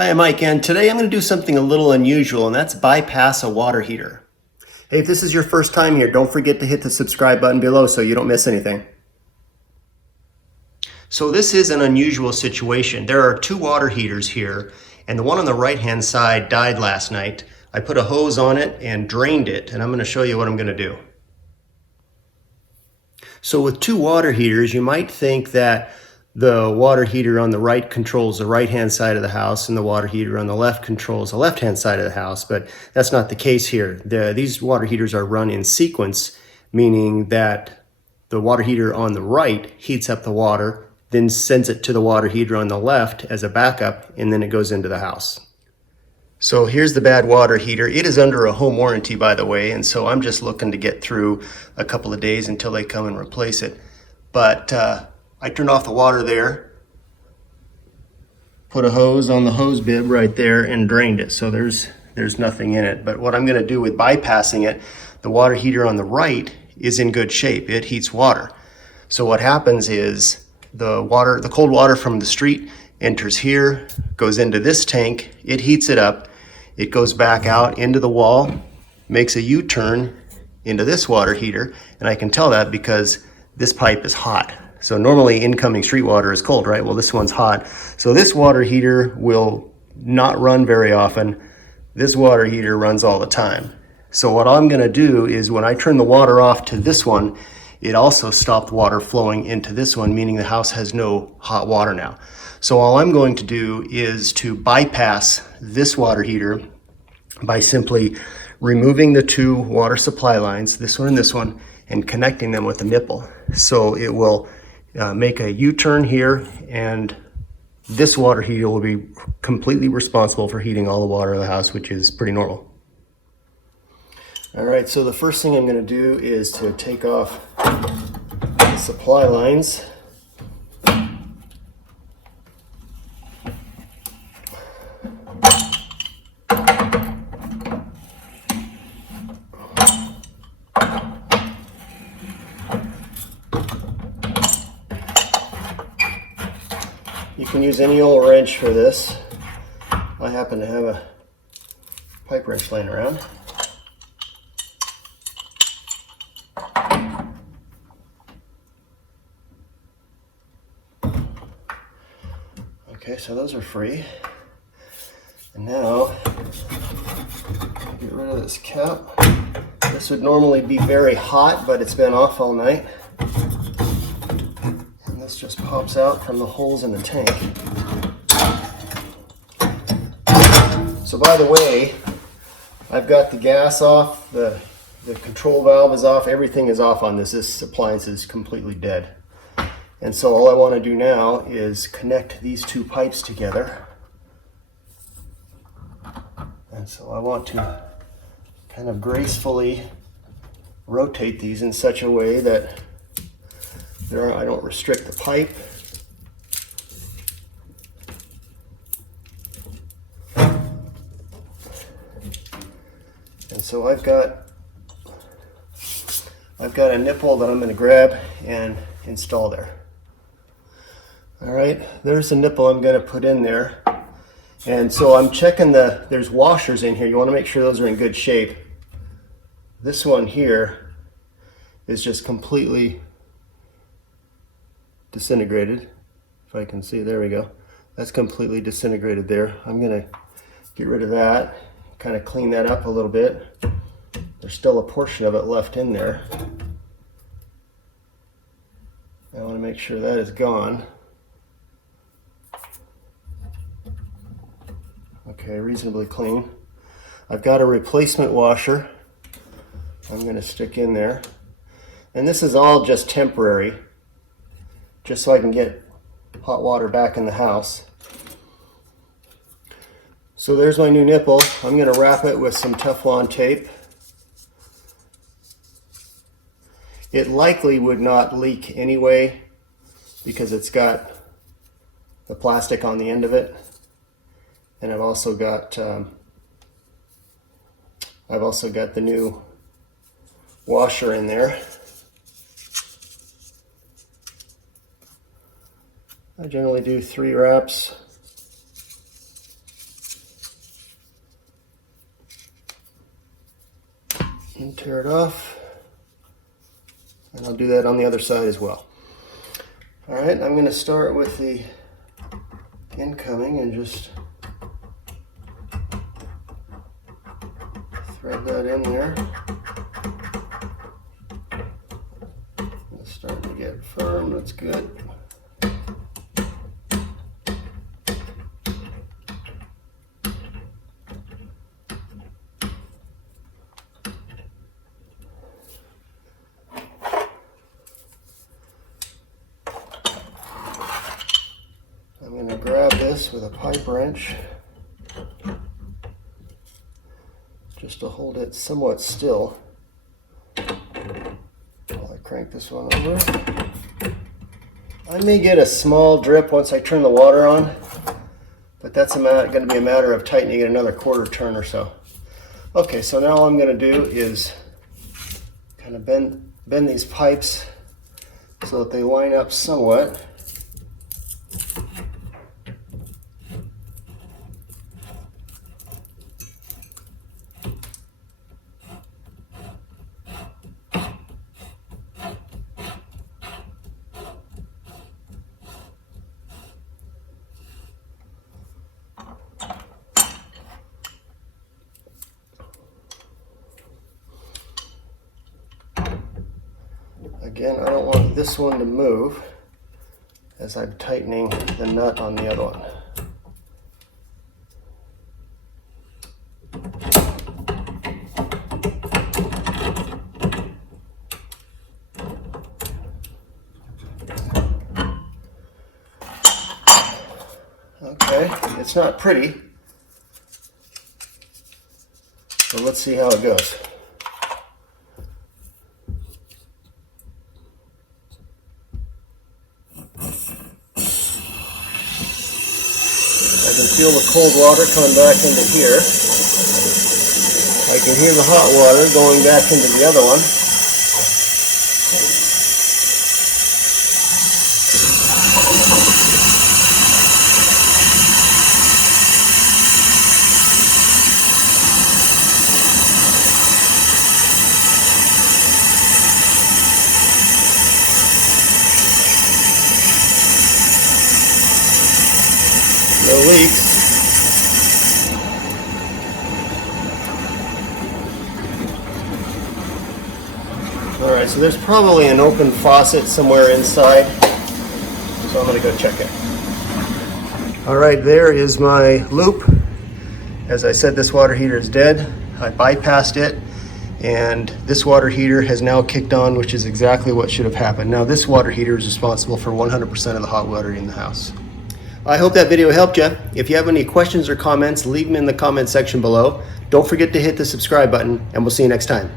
Hi, I'm Mike, and today I'm going to do something a little unusual, and that's bypass a water heater. Hey, if this is your first time here, don't forget to hit the subscribe button below so you don't miss anything. So this is an unusual situation. There are two water heaters here, and the one on the right-hand side died last night. I put a hose on it and drained it, and I'm going to show you what I'm going to do. So with two water heaters, you might think that the water heater on the right controls the right-hand side of the house and the water heater on the left controls the left-hand side of the house, but that's not the case here. These water heaters are run in sequence, meaning that the water heater on the right heats up the water, then sends it to the water heater on the left as a backup, and then it goes into the house. So here's the bad water heater. It is under a home warranty, by the way, and so I'm just looking to get through a couple of days until they come and replace it. But I turned off the water there, put a hose on the hose bib right there, and drained it. So there's nothing in it. But what I'm going to do with bypassing it, the water heater on the right is in good shape. It heats water. So what happens is the cold water from the street enters here, goes into this tank, it heats it up, it goes back out into the wall, makes a U-turn into this water heater, and I can tell that because this pipe is hot. So normally incoming street water is cold, right? Well, this one's hot. So this water heater will not run very often. This water heater runs all the time. So what I'm gonna do is when I turn the water off to this one, it also stopped water flowing into this one, meaning the house has no hot water now. So all I'm going to do is to bypass this water heater by simply removing the two water supply lines, this one and this one, and connecting them with a nipple. So it will make a U-turn here, and this water heater will be completely responsible for heating all the water of the house, which is pretty normal. All right, so the first thing I'm going to do is to take off the supply lines. You can use any old wrench for this. I happen to have a pipe wrench laying around. Okay, so those are free. And now, get rid of this cap. This would normally be very hot, but it's been off all night. And this just pops out from the holes in the tank. So by the way, I've got the gas off, the control valve is off, everything is off on this. This appliance is completely dead. And so all I want to do now is connect these two pipes together. And so I want to kind of gracefully rotate these in such a way that I don't restrict the pipe. And so I've got a nipple that I'm going to grab and install there. All right, there's the nipple I'm going to put in there. And so I'm checking there's washers in here. You want to make sure those are in good shape. This one here is just completely disintegrated. If I can see, there we go. That's completely disintegrated there. I'm going to get rid of that, kind of clean that up a little bit. There's still a portion of it left in there. I want to make sure that is gone. Okay, reasonably clean. I've got a replacement washer I'm going to stick in there. And this is all just temporary, just so I can get hot water back in the house. So there's my new nipple. I'm going to wrap it with some Teflon tape. It likely would not leak anyway because it's got the plastic on the end of it. And I've also got the new washer in there. I generally do 3 wraps. and tear it off. And I'll do that on the other side as well. All right, I'm going to start with the incoming and just thread that in there. It's starting to get firm, that's good. I'm going to grab this with a pipe wrench just to hold it somewhat still while I crank this one over. I may get a small drip once I turn the water on, but that's going to be a matter of tightening it another quarter turn or so. Okay, so now all I'm going to do is kind of bend these pipes so that they line up somewhat. Again, I don't want this one to move as I'm tightening the nut on the other one. Okay, it's not pretty, so let's see how it goes. I can feel the cold water coming back into here. I can hear the hot water going back into the other one. No leaks. All right, so there's probably an open faucet somewhere inside, so I'm going to go check it. All right, there is my loop. As I said, this water heater is dead. I bypassed it, and this water heater has now kicked on, which is exactly what should have happened. Now, this water heater is responsible for 100% of the hot water in the house. I hope that video helped you. If you have any questions or comments, leave them in the comment section below. Don't forget to hit the subscribe button, and we'll see you next time.